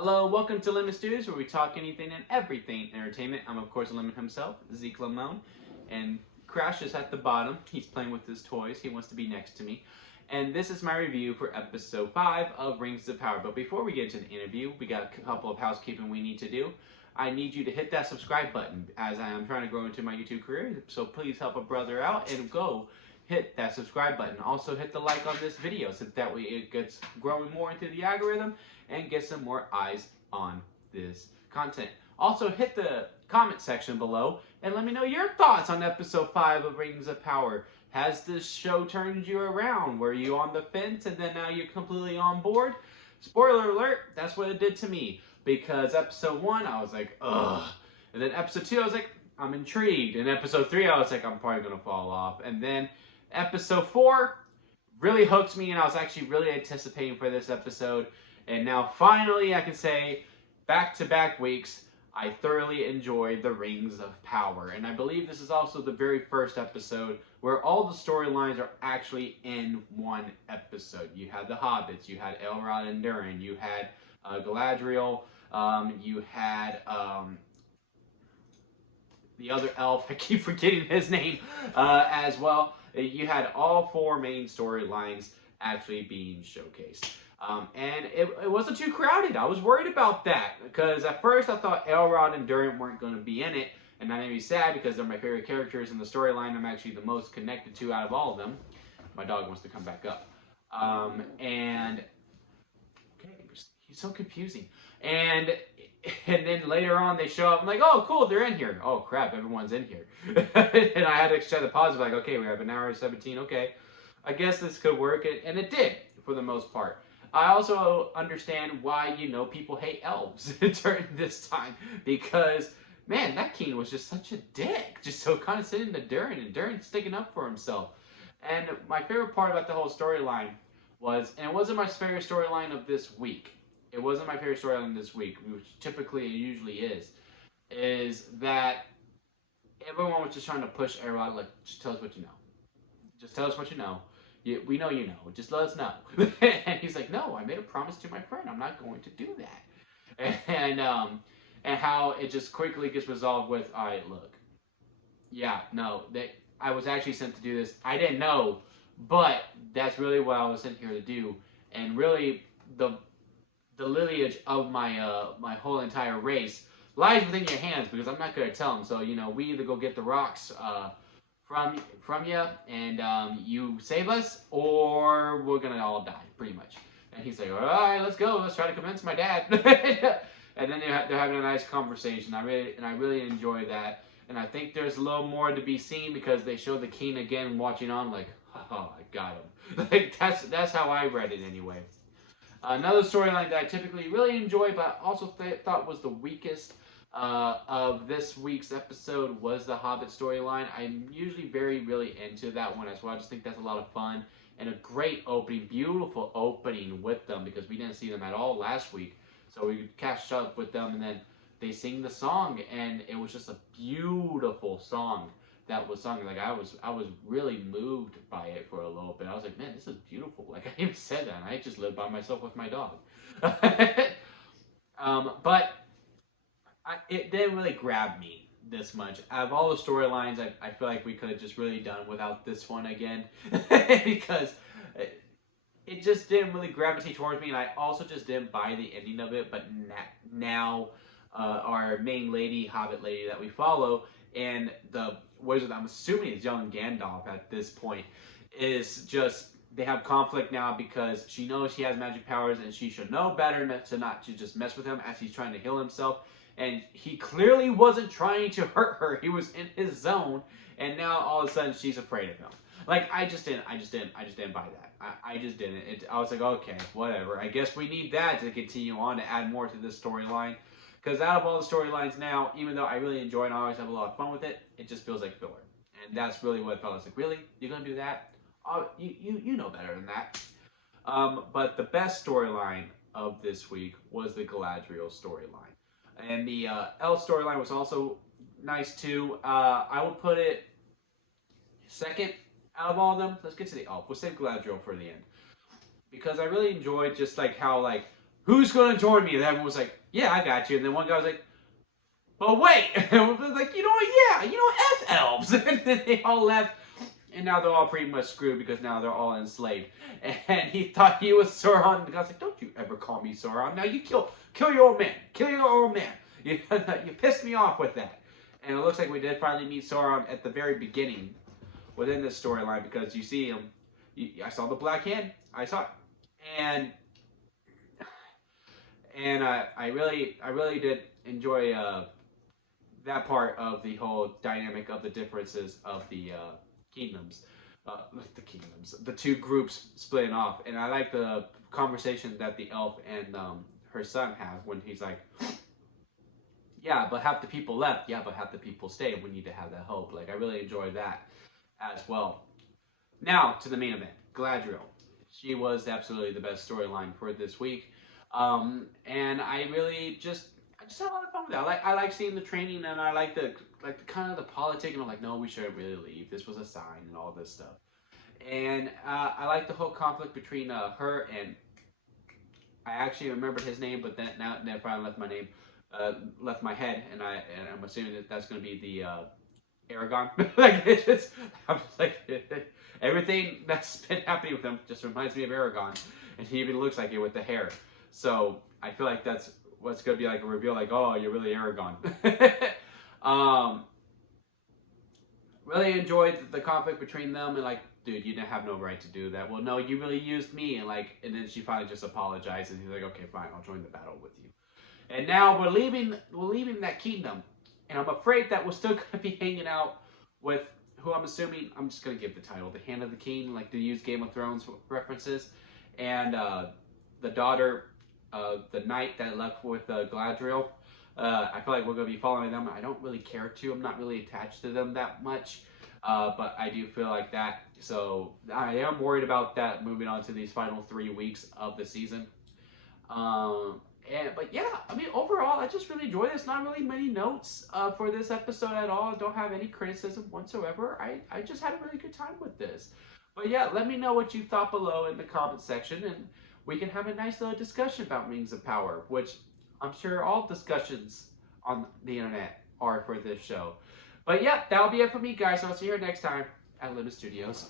Hello, welcome to Lemon Studios, where we talk anything and everything entertainment. I'm, of course, Lemon himself, Zeke Lemon, and Crash is at the bottom. He's playing with his toys. He wants to be next to me. And this is my review for episode 5 of Rings of Power. But before we get into the interview, we got a couple of housekeeping we need to do. I need you to hit that subscribe button, as I am trying to grow into my YouTube career. So please help a brother out and go hit that subscribe button. Also hit the like on this video so that way it gets growing more into the algorithm and get some more eyes on this content. Also hit the comment section below and let me know your thoughts on episode 5 of Rings of Power. Has this show turned you around? Were you on the fence and then now you're completely on board? Spoiler alert, that's what it did to me. Because episode 1, I was like, ugh. And then episode 2, I was like, I'm intrigued. And episode 3, I was like, I'm probably going to fall off. And then episode 4 really hooked me, and I was actually really anticipating for this episode. And now finally I can say, back-to-back weeks, I thoroughly enjoyed the Rings of Power. And I believe this is also the very first episode where all the storylines are actually in one episode. You had the Hobbits, you had Elrond and Durin, you had Galadriel, you had the other elf, I keep forgetting his name, as well. You had all 4 main storylines actually being showcased. And it wasn't too crowded. I was worried about that because at first I thought Elrond and Durin weren't going to be in it, and that made me sad because they're my favorite characters in the storyline. I'm actually the most connected to out of all of them. My dog wants to come back up. And okay, he's so confusing. And then later on they show up. I'm like, oh, cool, they're in here. Oh, crap, everyone's in here. And I had to check the pause. Like, okay, we have an hour and 17. Okay, I guess this could work. And it did for the most part. I also understand why, people hate elves during this time. Because, man, that king was just such a dick. Just so condescending to Durin. And Durin sticking up for himself. And my favorite part about the whole storyline was, and it wasn't my favorite storyline of this week. It wasn't my favorite storyline this week, which typically it usually is that everyone was just trying to push everybody, like, just tell us what you know. Just tell us what you know. We know you know. Just let us know. And he's like, no, I made a promise to my friend. I'm not going to do that. And how it just quickly gets resolved with, all right, look. Yeah, no, I was actually sent to do this. I didn't know, but that's really what I was sent here to do. And really, the lineage of my my whole entire race lies within your hands because I'm not going to tell them. So, we either go get the rocks from you and you save us, or we're going to all die, pretty much. And he's like, all right, let's go. Let's try to convince my dad. And then they're having a nice conversation. I really enjoy that. And I think there's a little more to be seen because they show the king again watching on like, oh, I got him. Like, that's how I read it anyway. Another storyline that I typically really enjoy, but also thought was the weakest of this week's episode was the Hobbit storyline. I'm usually really into that one as well. I just think that's a lot of fun and a great opening, beautiful opening with them because we didn't see them at all last week. So we catch up with them and then they sing the song and it was just a beautiful song that was sung. Like I was really moved by it for a little bit. I was like, man, this is beautiful. Like I even said that, and I just lived by myself with my dog. But it didn't really grab me this much. Out of all the storylines, I feel like we could have just really done without this one again because it just didn't really gravitate towards me, and I also just didn't buy the ending of it. But now our main lady, Hobbit lady that we follow, and the wizard, I'm assuming it's young Gandalf at this point, is just, they have conflict now because she knows she has magic powers and she should know better to just mess with him as he's trying to heal himself. And he clearly wasn't trying to hurt her. He was in his zone, and now all of a sudden she's afraid of him. Like, I just didn't buy that. I just didn't. I was like, okay, whatever. I guess we need that to continue on to add more to this storyline. Because out of all the storylines now, even though I really enjoy it and I always have a lot of fun with it, it just feels like filler. And that's really what it felt like. Really? You're going to do that? Oh, you know better than that. But the best storyline of this week was the Galadriel storyline. And the elf storyline was also nice too. I would put it second out of all of them. Let's get to the elf. We'll save Galadriel for the end. Because I really enjoyed just like how like who's going to join me? And everyone was like, yeah, I got you. And then one guy was like, but wait. And I was like, yeah, F elves. And then they all left. And now they're all pretty much screwed because now they're all enslaved. And he thought he was Sauron. The guy's like, don't you ever call me Sauron. Now you kill your old man. Kill your old man. You pissed me off with that. And it looks like we did finally meet Sauron at the very beginning within this storyline, because you see him. I saw the black hand. I saw it. And I really did enjoy that part of the whole dynamic of the differences of the kingdoms, the two groups splitting off. And I like the conversation that the elf and her son have when he's like, yeah, but half the people left. Yeah, but half the people stayed. We need to have that hope. Like, I really enjoyed that as well. Now to the main event, Galadriel. She was absolutely the best storyline for this week, and I just had a lot of fun with that. I like seeing the training, and I like the kind of the politicking of like, no, we shouldn't really leave. This was a sign and all this stuff. And I like the whole conflict between her and, I actually remembered his name, but then now finally left my head, and I'm assuming that's going to be the Aragon. Like, it's just, I'm just like, everything that's been happening with him just reminds me of Aragon, and he even looks like it with the hair. So I feel like that's what's going to be like a reveal, like, oh, you're really Aragon. Really enjoyed the conflict between them, and like, dude, you didn't have no right to do that. Well, no, you really used me, and then she finally just apologized, and he's like, okay, fine, I'll join the battle with you. And now we're leaving that kingdom, and I'm afraid that we're still going to be hanging out with who I'm assuming, I'm just going to give the title, the Hand of the King, like to use Game of Thrones references, and the daughter, the knight that left with Galadriel. I feel like we're going to be following them. I don't really care to. I'm not really attached to them that much, but I do feel like that. So I am worried about that moving on to these final 3 weeks of the season. But yeah, I mean, overall, I just really enjoyed this. Not really many notes for this episode at all. Don't have any criticism whatsoever. I just had a really good time with this. But yeah, let me know what you thought below in the comment section, and we can have a nice little discussion about Rings of Power, which I'm sure all discussions on the internet are for this show. But yeah, that'll be it for me, guys. I'll see you here next time at Limit Studios.